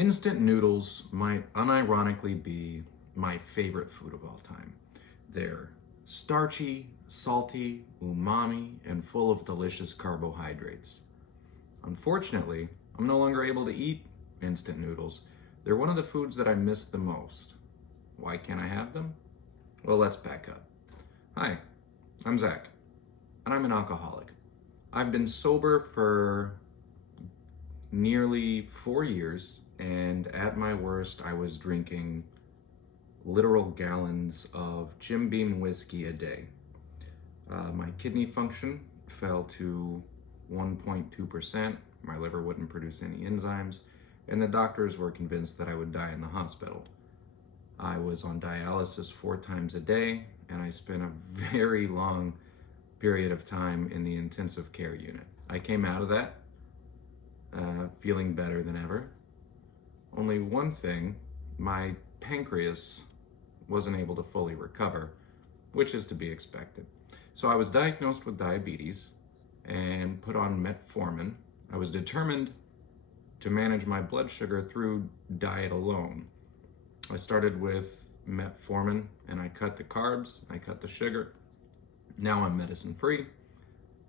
Instant noodles might unironically be my favorite food of all time. They're starchy, salty, umami, and full of delicious carbohydrates. Unfortunately, I'm no longer able to eat instant noodles. They're one of the foods that I miss the most. Why can't I have them? Well, let's back up. Hi, I'm Zach, and I'm an alcoholic. I've been sober for nearly 4 years, and at my worst, I was drinking literal gallons of Jim Beam whiskey a day. My kidney function fell to 1.2%. My liver wouldn't produce any enzymes, and the doctors were convinced that I would die in the hospital. I was on dialysis 4 times a day, and I spent a very long period of time in the intensive care unit. I came out of that feeling better than ever. Only one thing, my pancreas wasn't able to fully recover, which is to be expected. So I was diagnosed with diabetes and put on metformin. I was determined to manage my blood sugar through diet alone. I started with metformin and I cut the carbs, I cut the sugar. Now I'm medicine free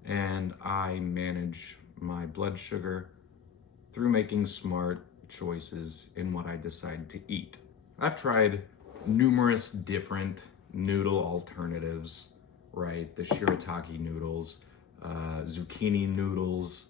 and I manage my blood sugar through making smart choices in what I decide to eat. I've tried numerous different noodle alternatives, right? The shirataki noodles, zucchini noodles,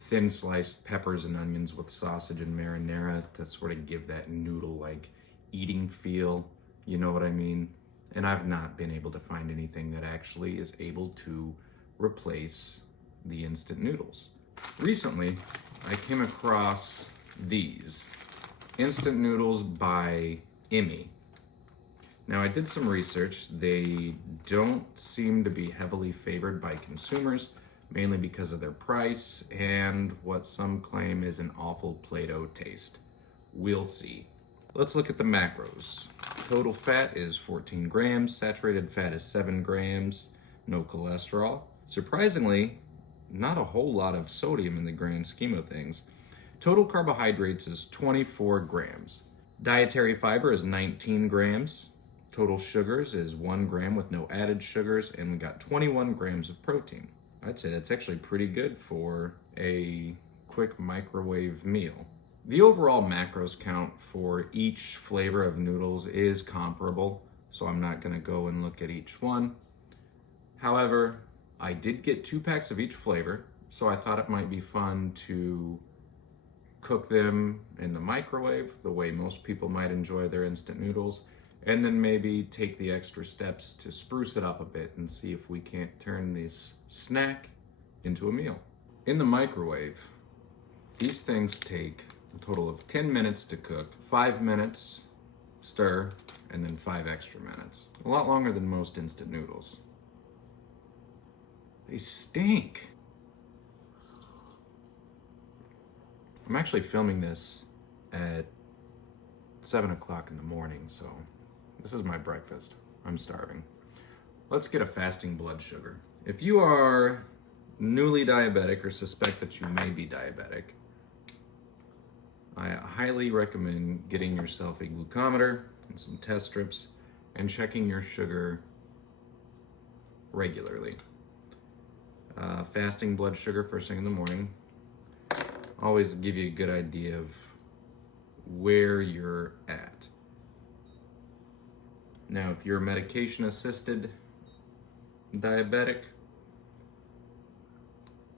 thin sliced peppers and onions with sausage and marinara to sort of give that noodle-like eating feel, you know what I mean? And I've not been able to find anything that actually is able to replace the instant noodles. Recently, I came across these instant noodles by Immi. Now, I did some research. They don't seem to be heavily favored by consumers, mainly because of their price and what some claim is an awful Play-Doh taste. We'll see. Let's look at the macros. Total fat is 14 grams, saturated fat is 7 grams, no cholesterol. Surprisingly, not a whole lot of sodium in the grand scheme of things. Total carbohydrates is 24 grams. Dietary fiber is 19 grams. Total sugars is 1 gram with no added sugars, and we got 21 grams of protein. I'd say that's actually pretty good for a quick microwave meal. The overall macros count for each flavor of noodles is comparable, so I'm not gonna go and look at each one. However, I did get 2 packs of each flavor, so I thought it might be fun to cook them in the microwave, the way most people might enjoy their instant noodles, and then maybe take the extra steps to spruce it up a bit and see if we can't turn this snack into a meal. In the microwave, these things take a total of 10 minutes to cook, 5 minutes stir, and then 5 extra minutes. A lot longer than most instant noodles. They stink. I'm actually filming this at 7 o'clock in the morning, so this is my breakfast. I'm starving. Let's get a fasting blood sugar. If you are newly diabetic or suspect that you may be diabetic, I highly recommend getting yourself a glucometer and some test strips and checking your sugar regularly. Fasting blood sugar first thing in the morning always give you a good idea of where you're at. Now, if you're medication-assisted diabetic,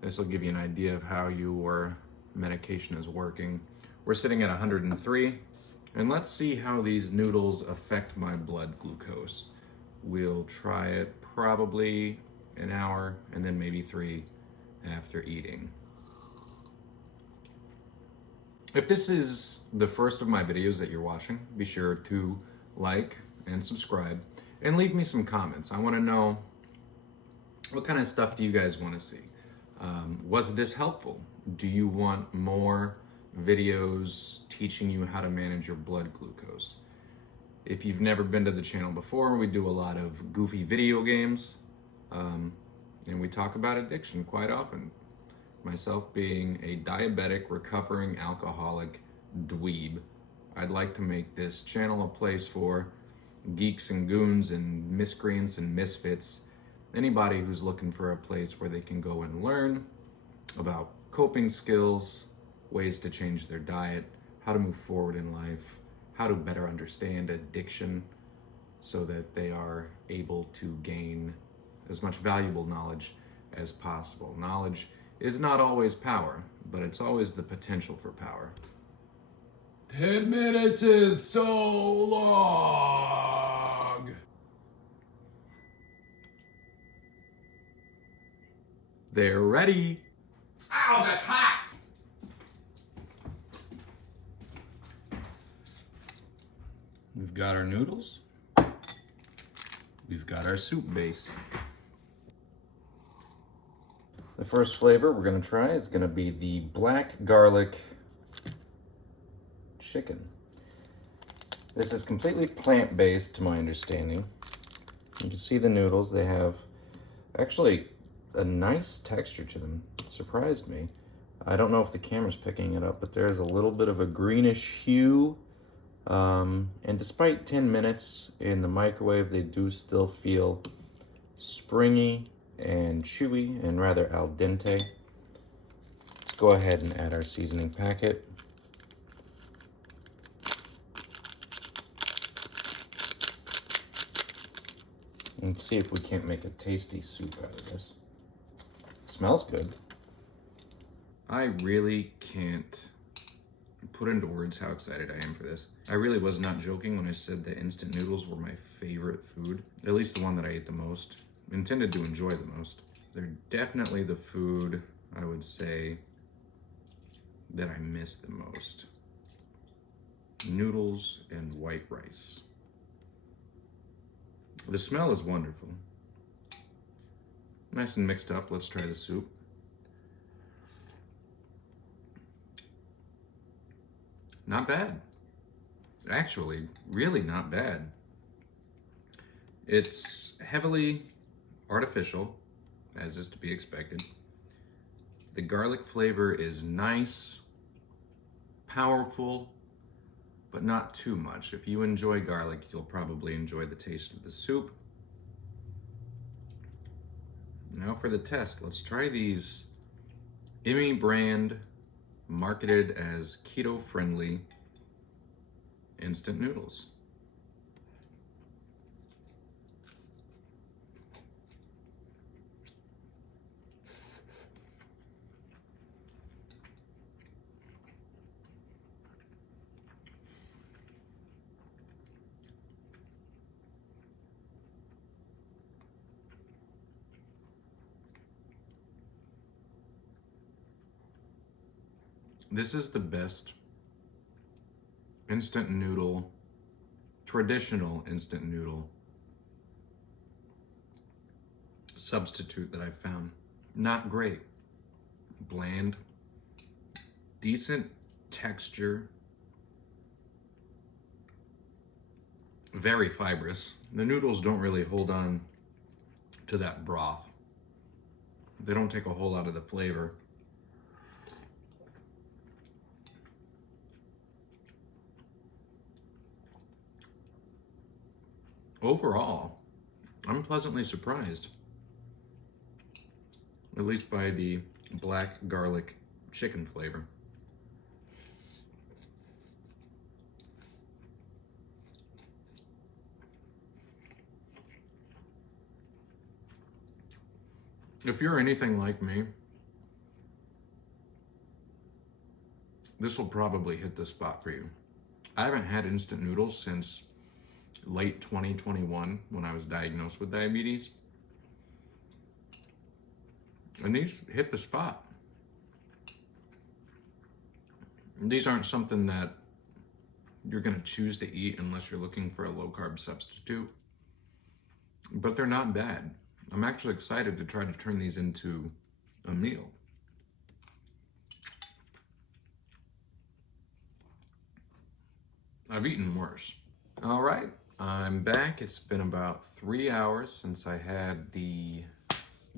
this will give you an idea of how your medication is working. We're sitting at 103, and let's see how these noodles affect my blood glucose. We'll try it probably an hour and then maybe 3 after eating. If this is the first of my videos that you're watching, be sure to like and subscribe and leave me some comments. I want to know, what kind of stuff do you guys want to see? Was this helpful? Do you want more videos teaching you how to manage your blood glucose? If you've never been to the channel before, we do a lot of goofy video games, and we talk about addiction quite often. Myself being a diabetic, recovering alcoholic dweeb. I'd like to make this channel a place for geeks and goons and miscreants and misfits. Anybody who's looking for a place where they can go and learn about coping skills, ways to change their diet, how to move forward in life, how to better understand addiction so that they are able to gain as much valuable knowledge as possible. Knowledge is not always power, but it's always the potential for power. 10 minutes is so long. They're ready. Ow, that's hot. We've got our noodles. We've got our soup base. The first flavor we're gonna try is gonna be the black garlic chicken. This is completely plant-based to my understanding. You can see the noodles, they have actually a nice texture to them. It surprised me. I don't know if the camera's picking it up, but there's a little bit of a greenish hue. And despite 10 minutes in the microwave, they do still feel springy and chewy and rather al dente. Let's go ahead and add our seasoning packet. And see if we can't make a tasty soup out of this. It smells good. I really can't put into words how excited I am for this. I really was not joking when I said that instant noodles were my favorite food, at least the one that I ate the most, intended to enjoy the most. They're definitely the food, I would say, that I miss the most. Noodles and white rice. The smell is wonderful. Nice and mixed up. Let's try the soup. Not bad. Actually, really not bad. It's heavily artificial, as is to be expected. The garlic flavor is nice, powerful, but not too much. If you enjoy garlic, you'll probably enjoy the taste of the soup. Now for the test, let's try these Immi brand, marketed as keto-friendly instant noodles. This is the best instant noodle, traditional instant noodle substitute that I've found. Not great. Bland, decent texture, very fibrous. The noodles don't really hold on to that broth. They don't take a whole lot of the flavor. Overall, I'm pleasantly surprised, at least by the black garlic chicken flavor. If you're anything like me, this will probably hit the spot for you. I haven't had instant noodles since late 2021 when I was diagnosed with diabetes. And these hit the spot. These aren't something that you're gonna choose to eat unless you're looking for a low carb substitute, but they're not bad. I'm actually excited to try to turn these into a meal. I've eaten worse. All right. I'm back. It's been about 3 hours since I had the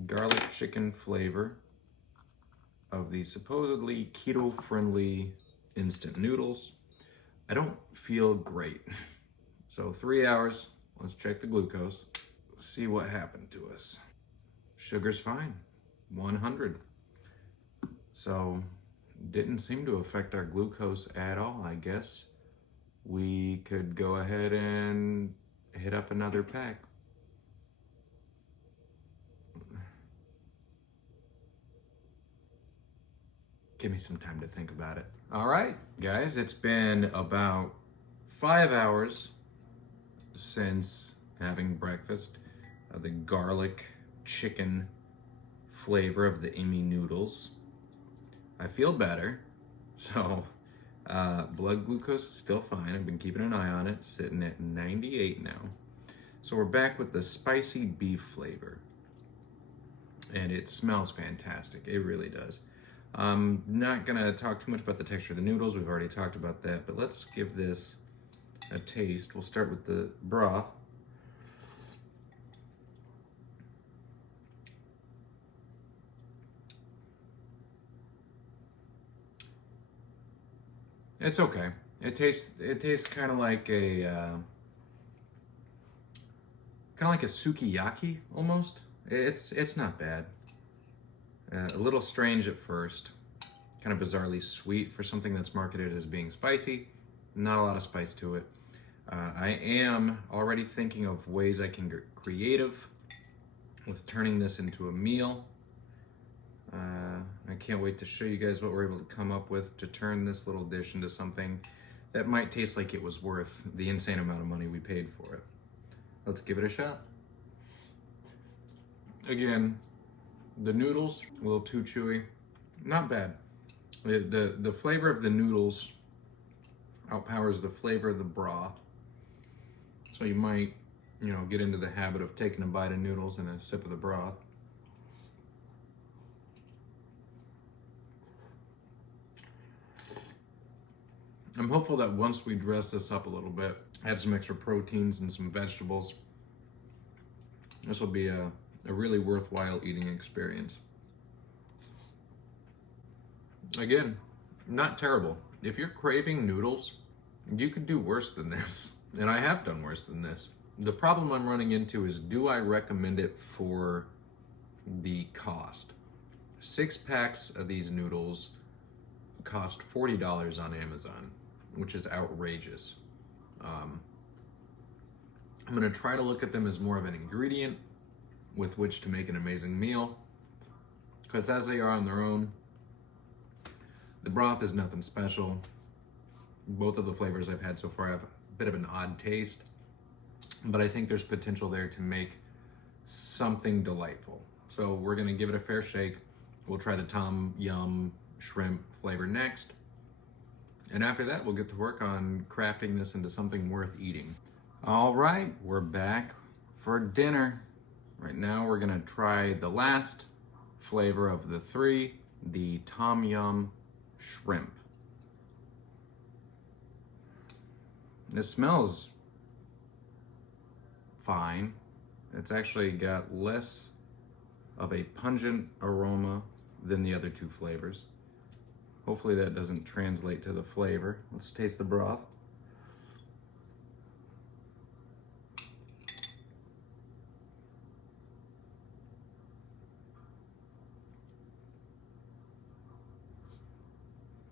garlic chicken flavor of the supposedly keto-friendly instant noodles. I don't feel great. So 3 hours, let's check the glucose, see what happened to us. Sugar's fine, 100. So didn't seem to affect our glucose at all. I guess we could go ahead and hit up another pack. Give me some time to think about it. All right, guys, it's been about 5 hours since having breakfast. The garlic chicken flavor of the Immi noodles. I feel better. So blood glucose is still fine. I've been keeping an eye on it, sitting at 98 now. So we're back with the spicy beef flavor. And it smells fantastic. It really does. I'm not gonna talk too much about the texture of the noodles. We've already talked about that, but let's give this a taste. We'll start with the broth. It's okay. It tastes kind of like a sukiyaki almost. It's not bad. A little strange at first, kind of bizarrely sweet for something that's marketed as being spicy. Not a lot of spice to it. I am already thinking of ways I can get creative with turning this into a meal. I can't wait to show you guys what we're able to come up with to turn this little dish into something that might taste like it was worth the insane amount of money we paid for it. Let's give it a shot. Again, the noodles, a little too chewy. Not bad. The flavor of the noodles outpowers the flavor of the broth. So you might, get into the habit of taking a bite of noodles and a sip of the broth. I'm hopeful that once we dress this up a little bit, add some extra proteins and some vegetables, this will be a really worthwhile eating experience. Again, not terrible. If you're craving noodles, you could do worse than this. And I have done worse than this. The problem I'm running into is, do I recommend it for the cost? 6 packs of these noodles cost $40 on Amazon, which is outrageous. I'm gonna try to look at them as more of an ingredient with which to make an amazing meal, because as they are on their own, the broth is nothing special. Both of the flavors I've had so far have a bit of an odd taste, but I think there's potential there to make something delightful. So we're gonna give it a fair shake. We'll try the Tom Yum shrimp flavor next. And after that, we'll get to work on crafting this into something worth eating. All right, we're back for dinner. Right now, we're gonna try the last flavor of the 3, the Tom Yum shrimp. This smells fine. It's actually got less of a pungent aroma than the other 2 flavors. Hopefully that doesn't translate to the flavor. Let's taste the broth.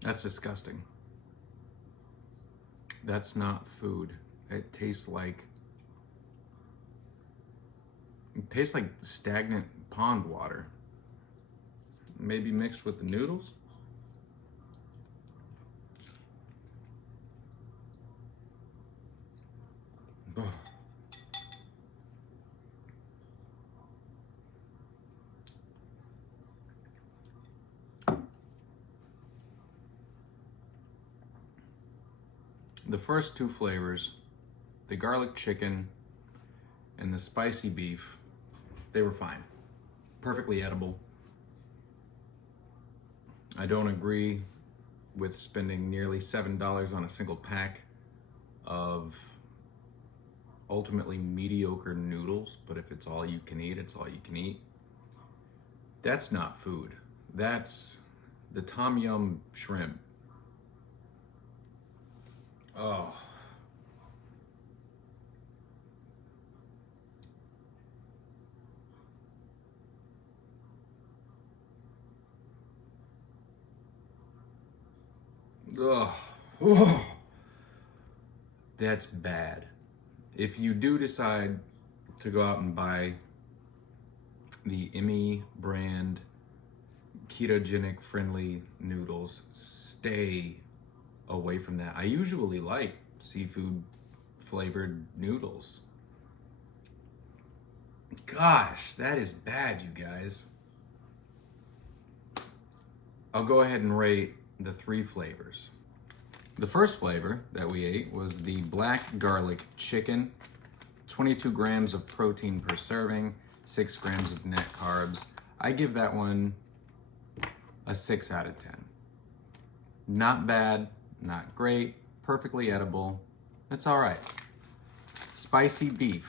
That's disgusting. That's not food. It tastes like stagnant pond water. Maybe mixed with the noodles. Ugh. The first 2 flavors, the garlic chicken and the spicy beef, they were fine. Perfectly edible. I don't agree with spending nearly $7 on a single pack of ultimately mediocre noodles, but if it's all you can eat, it's all you can eat. That's not food. That's the Tom Yum shrimp. Oh. Ugh. Oh. That's bad. If you do decide to go out and buy the Immi brand ketogenic friendly noodles, stay away from that. I usually like seafood flavored noodles. Gosh, that is bad, you guys. I'll go ahead and rate the 3 flavors. The first flavor that we ate was the black garlic chicken. 22 grams of protein per serving, 6 grams of net carbs. I give that one a 6 out of 10. Not bad, not great, perfectly edible. It's all right. Spicy beef,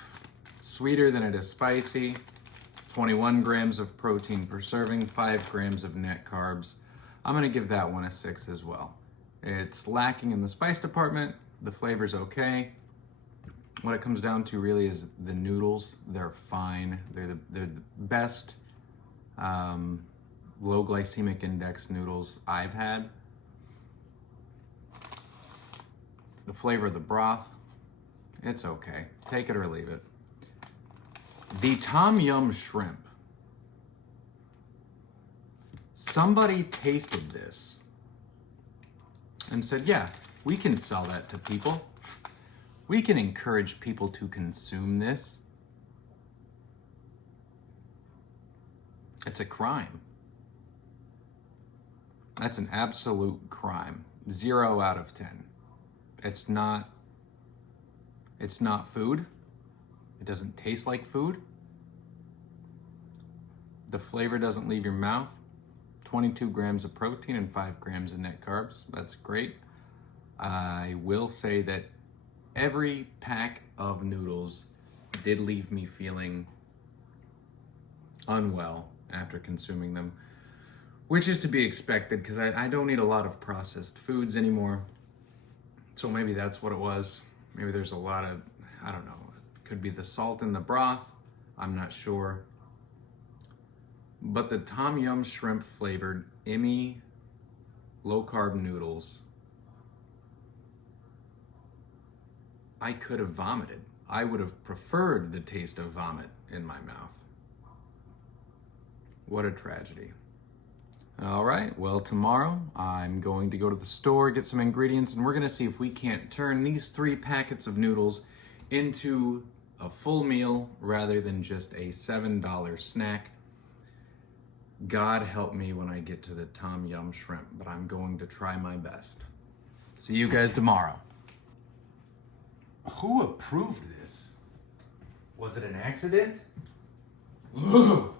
sweeter than it is spicy. 21 grams of protein per serving, 5 grams of net carbs. I'm gonna give that one a 6 as well. It's lacking in the spice department. The flavor's okay. What it comes down to really is the noodles. They're fine. They're the best low glycemic index noodles I've had. The flavor of the broth, it's okay. Take it or leave it. The Tom Yum shrimp. Somebody tasted this and said, yeah, we can sell that to people. We can encourage people to consume this. It's a crime. That's an absolute crime. 0 out of 10. It's not food. It doesn't taste like food. The flavor doesn't leave your mouth. 22 grams of protein and 5 grams of net carbs. That's great. I will say that every pack of noodles did leave me feeling unwell after consuming them, which is to be expected because I don't eat a lot of processed foods anymore. So maybe that's what it was. Maybe there's a lot of, I don't know, it could be the salt in the broth. I'm not sure. But the Tom Yum shrimp flavored Immi low carb noodles, I could have vomited. I would have preferred the taste of vomit in my mouth. What a tragedy. All right, well, tomorrow I'm going to go to the store, get some ingredients, and we're gonna see if we can't turn these 3 packets of noodles into a full meal rather than just a $7 snack. God help me when I get to the Tom Yum shrimp, but I'm going to try my best. See you guys tomorrow. Who approved this? Was it an accident? Ugh.